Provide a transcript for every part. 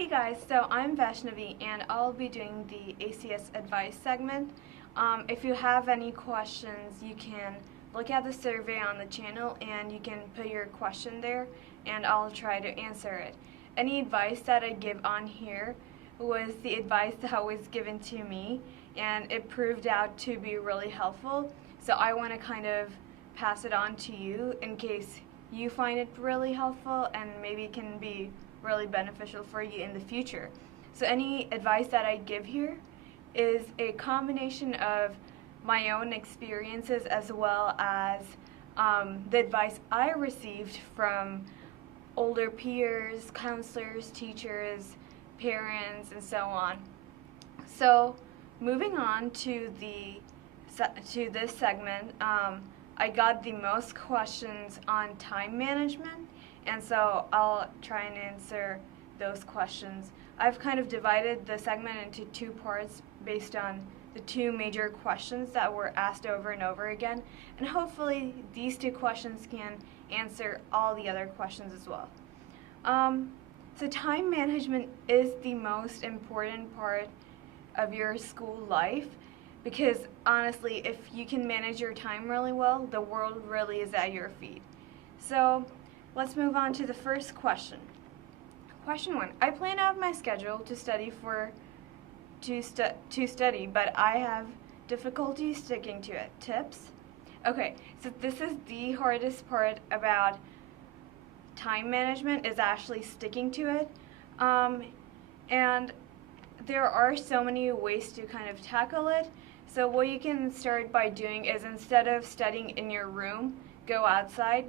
Hey guys, so I'm Vaishnavi and I'll be doing the ACS Advice segment. If you have any questions, you can look at the survey on the channel and you can put your question there and I'll try to answer it. Any advice that I give on here was the advice that was given to me and it proved out to be really helpful. So I want to kind of pass it on to you in case you find it really helpful and maybe it can be really beneficial for you in the future. So any advice that I give here is a combination of my own experiences as well as the advice I received from older peers, counselors, teachers, parents, and so on. So moving on to this segment, I got the most questions on time management, and so I'll try and answer those questions. I've kind of divided the segment into two parts based on the two major questions that were asked over and over again, and hopefully these two questions can answer all the other questions as well. So time management is the most important part of your school life because honestly, if you can manage your time really well, the world really is at your feet. So let's move on to the first question. Question 1. I plan out my schedule to study, but I have difficulty sticking to it. Tips? Okay, so this is the hardest part about time management is actually sticking to it. And there are so many ways to kind of tackle it. So what you can start by doing is instead of studying in your room, go outside.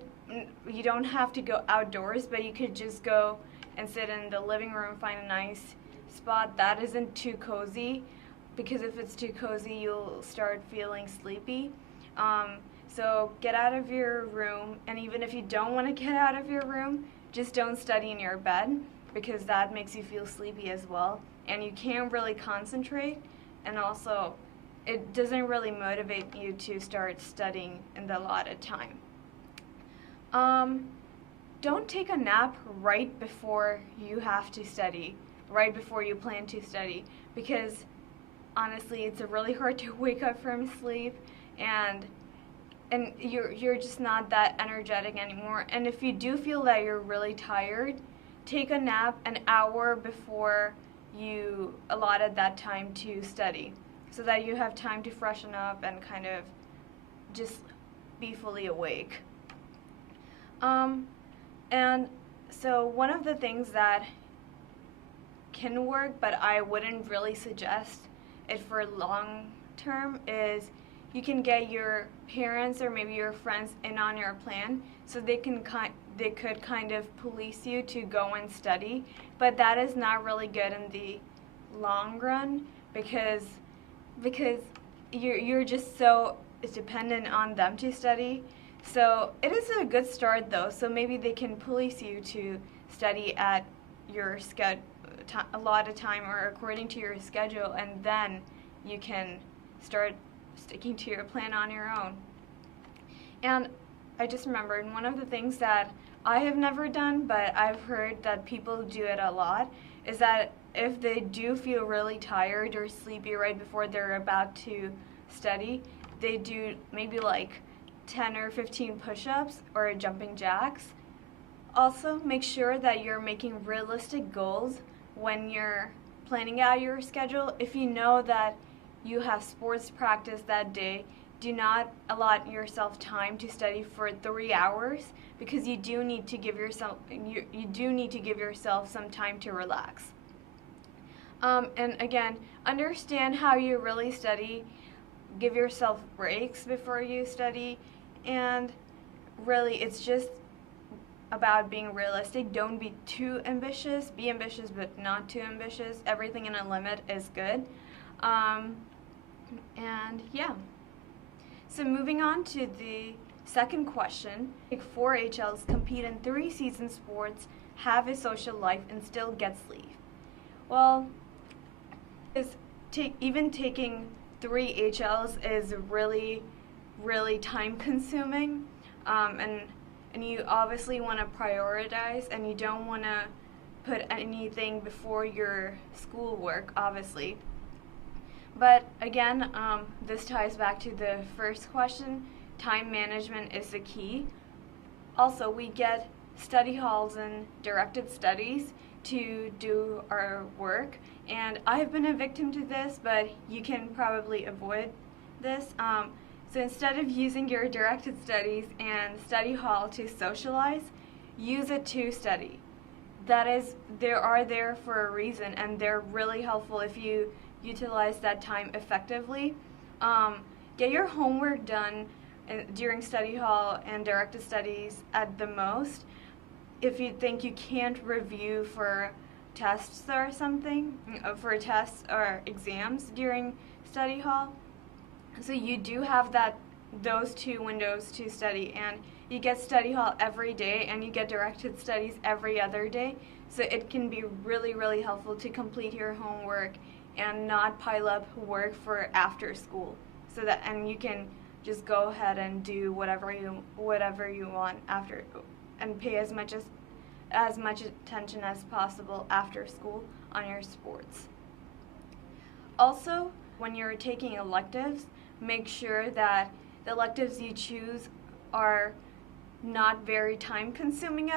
You don't have to go outdoors, but you could just go and sit in the living room, find a nice spot that isn't too cozy, because if it's too cozy, you'll start feeling sleepy. So get out of your room, and even if you don't want to get out of your room, just don't study in your bed, because that makes you feel sleepy as well, and you can't really concentrate, and also it doesn't really motivate you to start studying in the allotted time. Don't take a nap right before you have to study, right before you plan to study, because honestly, it's really hard to wake up from sleep and you're just not that energetic anymore. And if you do feel that you're really tired, take a nap an hour before you allotted that time to study, so that you have time to freshen up and kind of just be fully awake. And so one of the things that can work, but I wouldn't really suggest it for long term, is you can get your parents or maybe your friends in on your plan, so they could kind of police you to go and study, but that is not really good in the long run because you're just so dependent on them to study. So it is a good start though, so maybe they can police you to study at your allotted time or according to your schedule, and then you can start sticking to your plan on your own. And I just remembered one of the things that I have never done, but I've heard that people do it a lot, is that if they do feel really tired or sleepy right before they're about to study, they do maybe like 10 or 15 push-ups or jumping jacks. Also, make sure that you're making realistic goals when you're planning out your schedule. If you know that you have sports practice that day, do not allot yourself time to study for 3 hours, because you do need to give yourself some time to relax. And again, understand how you really study. Give yourself breaks before you study, and really it's just about being realistic. Don't be too ambitious. Be ambitious but not too ambitious. Everything in a limit is good. And yeah. So moving on to the second question. 4 HLs compete in 3 season sports, have a social life, and still get sleep. Well, even taking 3 HLs is really time consuming, and you obviously want to prioritize, and you don't want to put anything before your schoolwork, obviously. But again, this ties back to the first question. Time management is the key. Also, we get study halls and directed studies to do our work, and I've been a victim to this, but you can probably avoid this. So instead of using your directed studies and study hall to socialize, use it to study. That is, they are there for a reason, and they're really helpful if you utilize that time effectively. Get your homework done during study hall and directed studies at the most. If you think you can't review for tests or something, for tests or exams during study hall, so you do have those 2 windows to study, and you get study hall every day and you get directed studies every other day, so it can be really, really helpful to complete your homework and not pile up work for after school, and you can just go ahead and do whatever you want after, and pay as much attention as possible after school on your sports. Also, when you're taking electives, make sure that the electives you choose are not very time consuming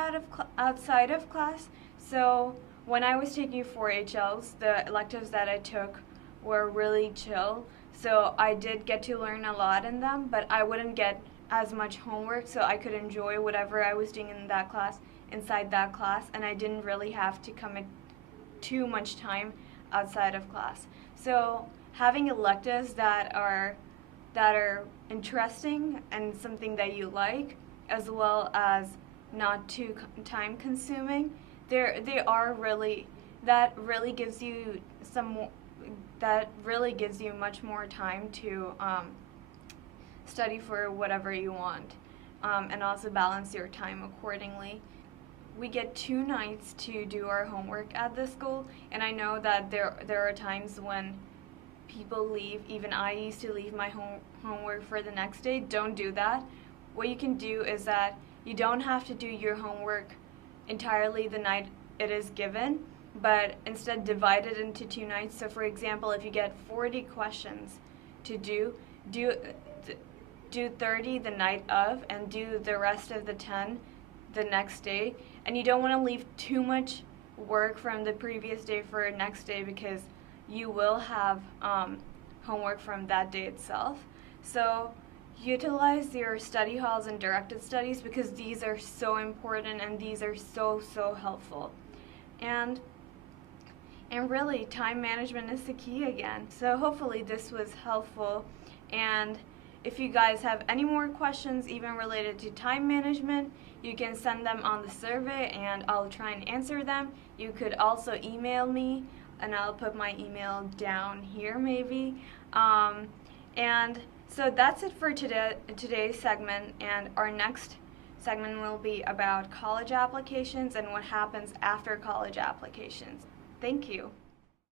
outside of class. So when I was taking 4HLs, the electives that I took were really chill, so I did get to learn a lot in them, but I wouldn't get as much homework, so I could enjoy whatever I was doing in that class inside that class, and I didn't really have to commit too much time outside of class. So having electives that are interesting and something that you like, as well as not too time consuming, that really gives you much more time to study for whatever you want, and also balance your time accordingly. We get 2 nights to do our homework at the school, and I know that there are times when people leave. Even I used to leave my homework for the next day. Don't do that. What you can do is that you don't have to do your homework entirely the night it is given, but instead divide it into 2 nights. So for example, if you get 40 questions to do 30 the night of, and do the rest of the 10 the next day. And you don't want to leave too much work from the previous day for next day, because you will have homework from that day itself. So utilize your study halls and directed studies, because these are so important and these are so helpful. And really, time management is the key again. So hopefully this was helpful, and if you guys have any more questions even related to time management, you can send them on the survey and I'll try and answer them. You could also email me, and I'll put my email down here maybe. And so that's it for today's segment, and our next segment will be about college applications and what happens after college applications. Thank you.